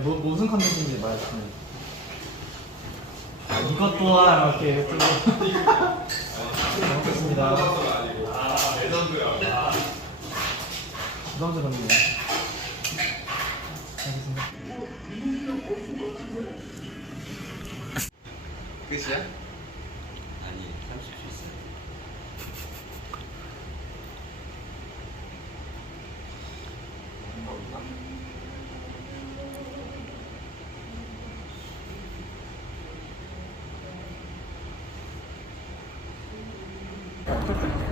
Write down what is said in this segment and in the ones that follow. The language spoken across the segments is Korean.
이거 뭐, 무슨 컨텐츠인지 말씀해 아, 이것 또한 이렇게 또잘 먹겠습니다 아 레전드야 부담스럽네요. 알겠습니다. 끝이야? 아니 30초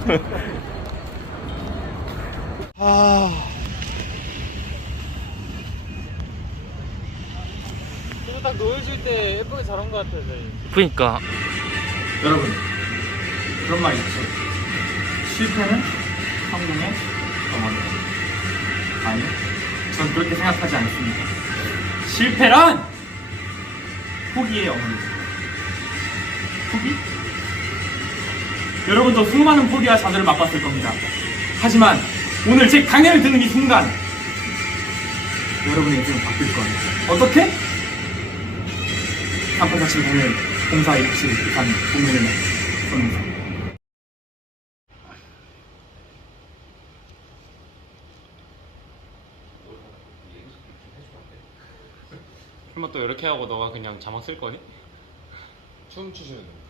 있어 이거 딱 놓여줄 때 예쁘게 잘한 것 같아 저희. 그니까. 여러분 그런 말이 있죠. 실패는 성공의 어머니 아니요. 전 그렇게 생각하지 않습니다. 실패란 포기의 어머니입니다. 포기? 여러분도 수많은 포기와 좌절을 맛봤을 겁니다 하지만 오늘 제 강연을 듣는 이 순간 여러분의 인생은 바뀔 거예요 어떻게? 3847 공연 공사 27 부산 공연을 선행사 설마 또 이렇게 하고 너가 그냥 자막 쓸 거니? 춤 추시는 거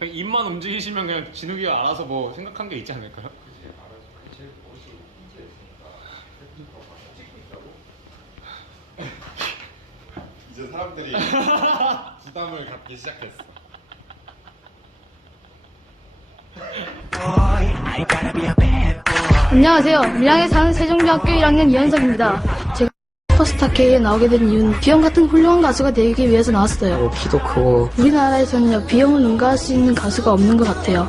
그냥 입만 움직이시면 그냥 진욱이가 알아서 뭐 생각한 게 있지 않을까요? 그치 알아서 제일 멋이 문제 있으니까 이제 사람들이 부담을 갖기 시작했어 안녕하세요. 밀양에 사는 세종대학교 1학년 이현석입니다. 슈퍼스타 K에 나오게 된 이유는 비형 같은 훌륭한 가수가 되기 위해서 나왔어요. 키도 크고 우리나라에서는요, 비형을 능가할 수 있는 가수가 없는 것 같아요.